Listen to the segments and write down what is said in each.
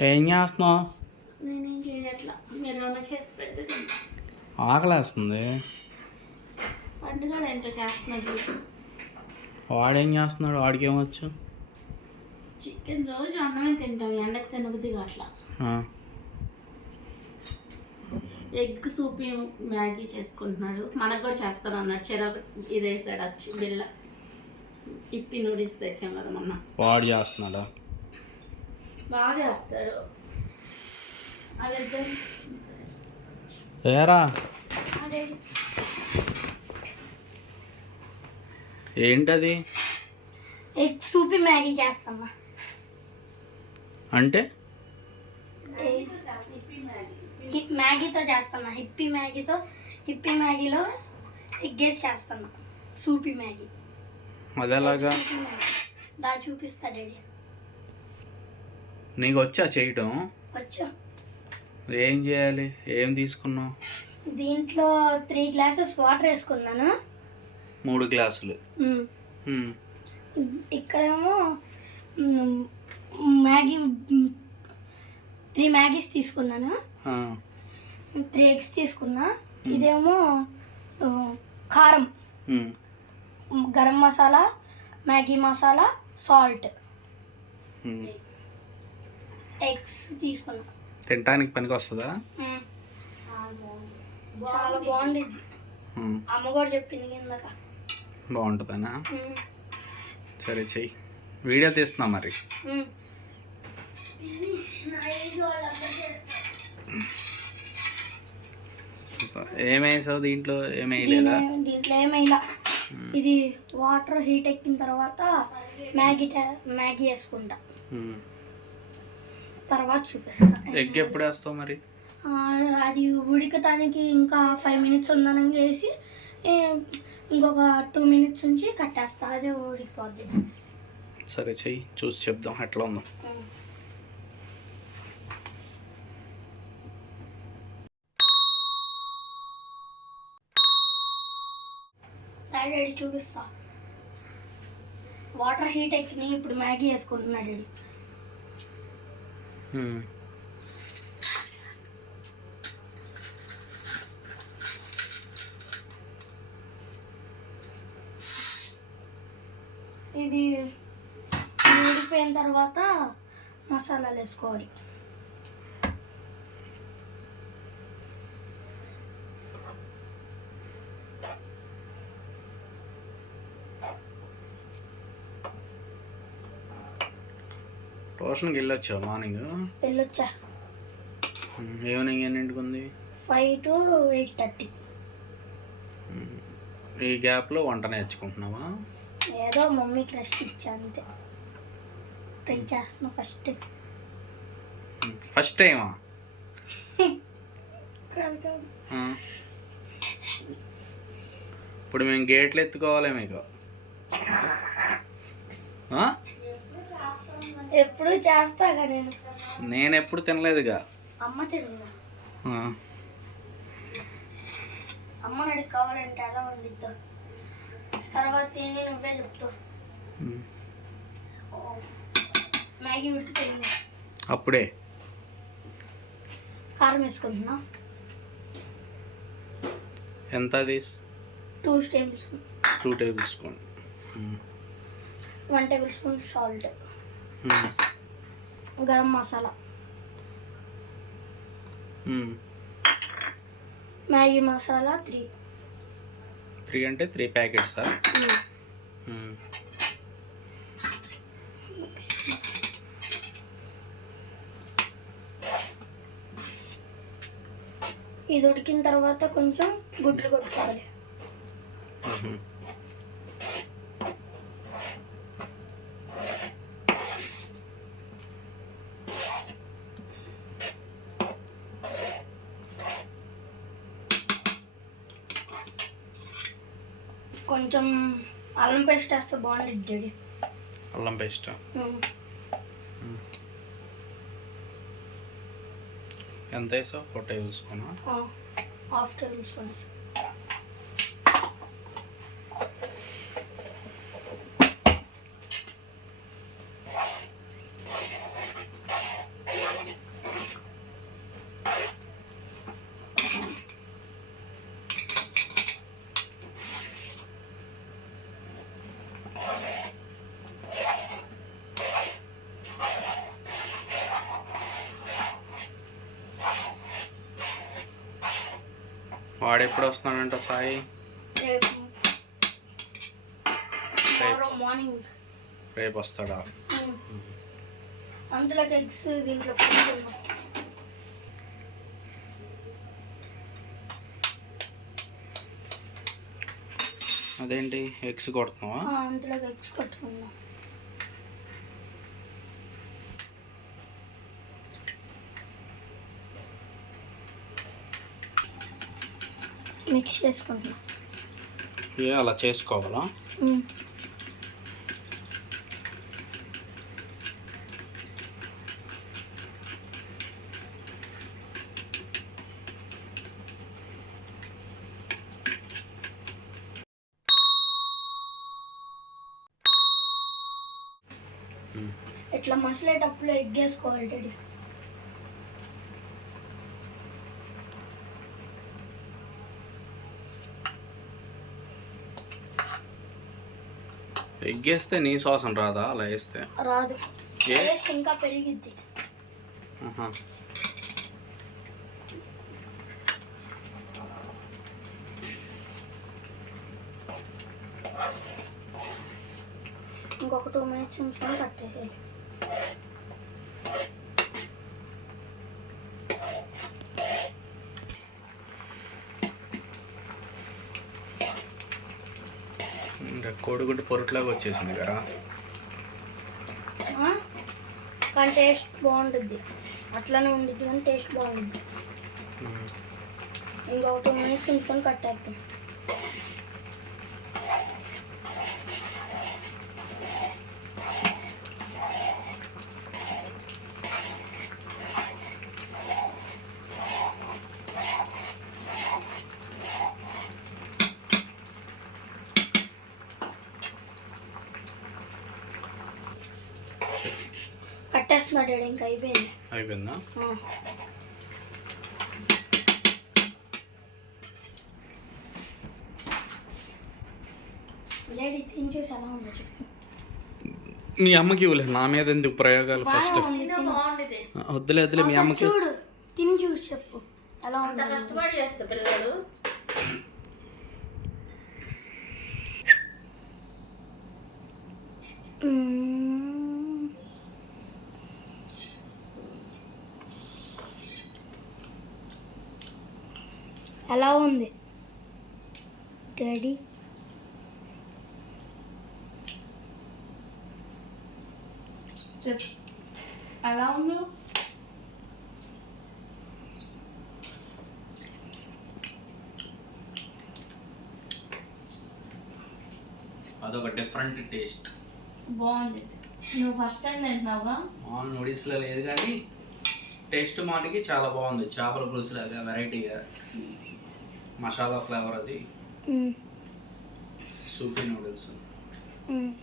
ఏం చేస్తున్నావు. ఆకలేస్తుంది. వాడేం చేస్తున్నాడు? వాడికి ఏమొచ్చు చికెన్ రోజు అన్నమే తింటాం. ఎండకు తినబుద్ది అట్లా ఎగ్ సూప్ మ్యాగీ చేసుకుంటున్నాడు. మనకు కూడా చేస్తాను అన్నాడు. చెరకు ఇది వేసాడు వచ్చి బిల్ల ఇప్పి నూడిల్స్ తెచ్చాం కదా మొన్న. వాడు చేస్తున్నాడా? బాగా ఏరా? అదే ఏంటది? ఎగ్ సూపి మ్యాగీ చేస్తామా? అంటే? మ్యాగీతో చేస్తున్నా హిప్పీ మ్యాగీతో హిప్పీ మ్యాగీలో ఎగ్ వేసి చేస్తున్నా సూపీ మ్యాగీ. అది ఎలాగా? సూపీ మ్యాగీ. దా చూపిస్తా డాడీ. నీకు వచ్చా చేయటం? వచ్చా. ఏం చేయాలి? ఏం తీసుకున్నావు? దీంట్లో త్రీ గ్లాసెస్ వాటర్ వేసుకున్నాను. మూడు గ్లాసులు. ఇక్కడేమో మ్యాగీ త్రీ మ్యాగీస్ తీసుకున్నాను. త్రీ ఎగ్స్ తీసుకున్నా. ఇదేమో కారం. Garam masala Maggi masala salt. Eggs తీసుకున్నా. తినటానికి పనికి వస్తుందా. చాలా బాగుండేది. అమ్మ కూడా చెప్పింది కిందక బాగుంటుందనా. సరే చెయ్యి. వీడియో తీస్తున్నా మరి. ఏమేసావు దీంట్లో? ఏమేయలేదా? దీంట్లో ఏమైనా ఇది వాటర్ హీట్ ఎక్కిన తర్వాత మ్యాగీ మ్యాగీ వేసుకుంటా. తర్వాత చూపిస్తా. ఎగ్ ఎప్పుడు వేస్తావు మరి? అది ఉడకటానికి ఇంకా ఫైవ్ మినిట్స్ ఉందనంగా వేసి ఇంకొక టూ మినిట్స్ ఉంచి కట్టేస్తా. అది ఉడికిపోద్ది. సరే చెయ్యి. చూసి చెప్దాం ఎట్లా ఉందో. డాడీ చూపిస్తా. వాటర్ హీట్ ఎక్కినాయి ఇప్పుడు మ్యాగీ వేసుకుంటున్నాడు. ఇది ఊడిపోయిన తర్వాత మసాలాలు వేసుకోవాలి. ట్యూషన్కి వెళ్ళొచ్చావు మార్నింగ్? వెళ్ళొచ్చా. ఈవినింగ్ ఎన్నింటికి ఉంది ఫైవ్ టు ఎయిట్ థర్టీ. ఈ గ్యాప్లో వంట నేర్చుకుంటున్నావా? ఏదో మమ్మీకి రెస్ట్ ఇచ్చా అంతే. ట్రై చేస్తున్నా ఫస్ట్. ఫస్ట్ టైమా? ఇప్పుడు మేము గేట్లు ఎత్తుకోవాలి మీకు? ఎప్పుడు చేస్తాగా నేను నేను. ఎప్పుడు తినలేదుగా. అమ్మ తిన్నా ఆ. అమ్మ నడికి కావాలంటే ఎలా వండిద్దాం. తర్వాత తిని నువ్వే చెప్తావు. మ్యాగీ ఉడికిపోయింది అప్పుడే. కారం వేసుకుంటున్నా. ఎంత అది? Two tablespoon. Two tablespoon. One tablespoon salt. Garam masala. Maggi masala three three అంటే త్రీ ప్యాకెట్సా ఉమ్. ఇది ఉడికిన తర్వాత కొంచెం గుడ్లు కొట్టుకోవాలి. కొంచెం అల్లం పేస్ట్ వేస్తే బాగుంటుంది డాడీ అల్లం పేస్ట్. ఎంత వేసావు ఫోర్ టేబుల్ స్పూనా హాఫ్ టేబుల్ స్పూన్ వేసి. వాడు ఎప్పుడు వస్తున్నాడంట సాయి మార్నింగ్ రేపు వస్తాడా అందులోకి ఎగ్స్ దీంట్లో అదేంటి? ఎగ్స్ కొడుతున్నావా? అందులోకి ఎగ్స్ కొట్టుకున్నాం మిక్స్ చేసుకుంటున్నాం. ఏ అలా చేసుకోవాలా. ఇట్లా మసలేటప్పుడు ఎగ్ వేసుకోవాలి డాడీ? ఎగ్ వేస్తే నీ శ్వాసం రాదా? అలా వేస్తే. రాదు. ఇంకా పెరిగిద్ది. ఆహా. ఇంకొక టూ మినిట్స్ ఉంచుకొని కట్టేయాలి కోడిగుడ్డు పొరట్లాగా వచ్చేసింది కదా? కానీ టేస్ట్ బాగుంటుంది అట్లానే ఉండిద్ది కానీ టేస్ట్ బాగుంటుంది. ఇంకొక టూ మినిట్స్ ఉంచుకొని కట్టేద్దాం డాడీ ఇంకా అయిపోయింది. అయిపోయిందా? ఆ. డాడీ తిని చూసి ఎలా ఉందో చెప్పు. మీ అమ్మకి ఇవ్వలే నా మీద ఎందుకు ప్రయోగాలు ఫస్ట్? వద్దులే వద్దులే మీ అమ్మకి. చూడు తిని చూసి చెప్పు. ఎలా అంత ఉంది కష్టపడి చేస్తా పిల్లలు. మ్మ్. ఎలా ఉంది. డాడీ ఎలా ఉందో అదొక డిఫరెంట్ టేస్ట్ బాగుంది. నువ్వు ఫస్ట్ టైం తింటున్నావుగా? మామూలు నూడిల్స్లో లేదు కానీ టేస్ట్ మాటికి చాలా బాగుంది. చేపల పులుసు లాగా వెరైటీగా మసాలా ఫ్లేవర్ అది. సూపీ నూడిల్స్.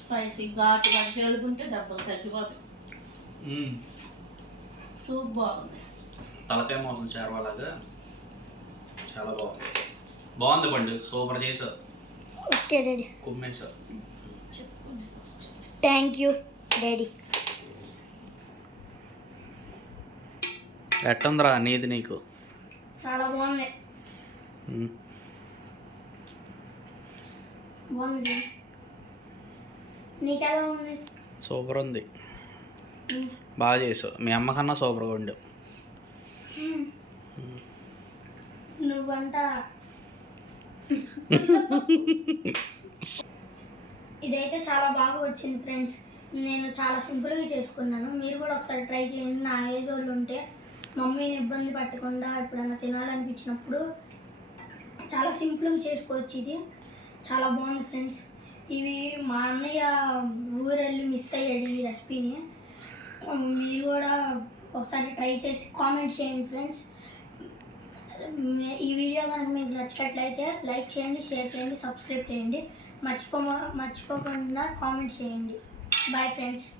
స్పైసీ ఘాటుగా జలుబుంటే దెబ్బలు తగ్గిపోతాయి. సూప్ బాగుంది. తలకాయ మోసం చేరవాలాగా చాలా బాగుంది. బాగుంది బండి సూపర్ చేసావు. Okay daddy. కుమ్మేసావు thank you daddy. ఎట్టుందిరా నీది నీకు? చాలా బాగుంది. మ్మ్. బాగుంది. నీకెలా ఉంది? సూపర్ ఉంది. బాగా చేసావు. మీ అమ్మ కన్నా సూపర్గా ఉండు. నువ్వంట? ఇదైతే చాలా బాగా వచ్చింది ఫ్రెండ్స్. నేను చాలా సింపుల్గా చేసుకున్నాను. మీరు కూడా ఒకసారి ట్రై చేయండి. నా ఏజ్ వాళ్ళు ఉంటే మమ్మీని ఇబ్బంది పెట్టకుండా ఎప్పుడైనా తినాలనిపించినప్పుడు చాలా సింపుల్గా చేసుకోవచ్చు ఇది. చాలా బాగుంది ఫ్రెండ్స్. ఇవి మా అన్నయ్య ఊరెళ్ళి మిస్ అయ్యాడు ఈ రెసిపీని. మీరు కూడా ఒకసారి ట్రై చేసి కామెంట్ చేయండి ఫ్రెండ్స్. ఈ వీడియో కనుక మీకు నచ్చినట్లయితే లైక్ చేయండి షేర్ చేయండి సబ్స్క్రైబ్ చేయండి. మర్చిపో మర్చిపోకుండా కామెంట్ చేయండి. Bye friends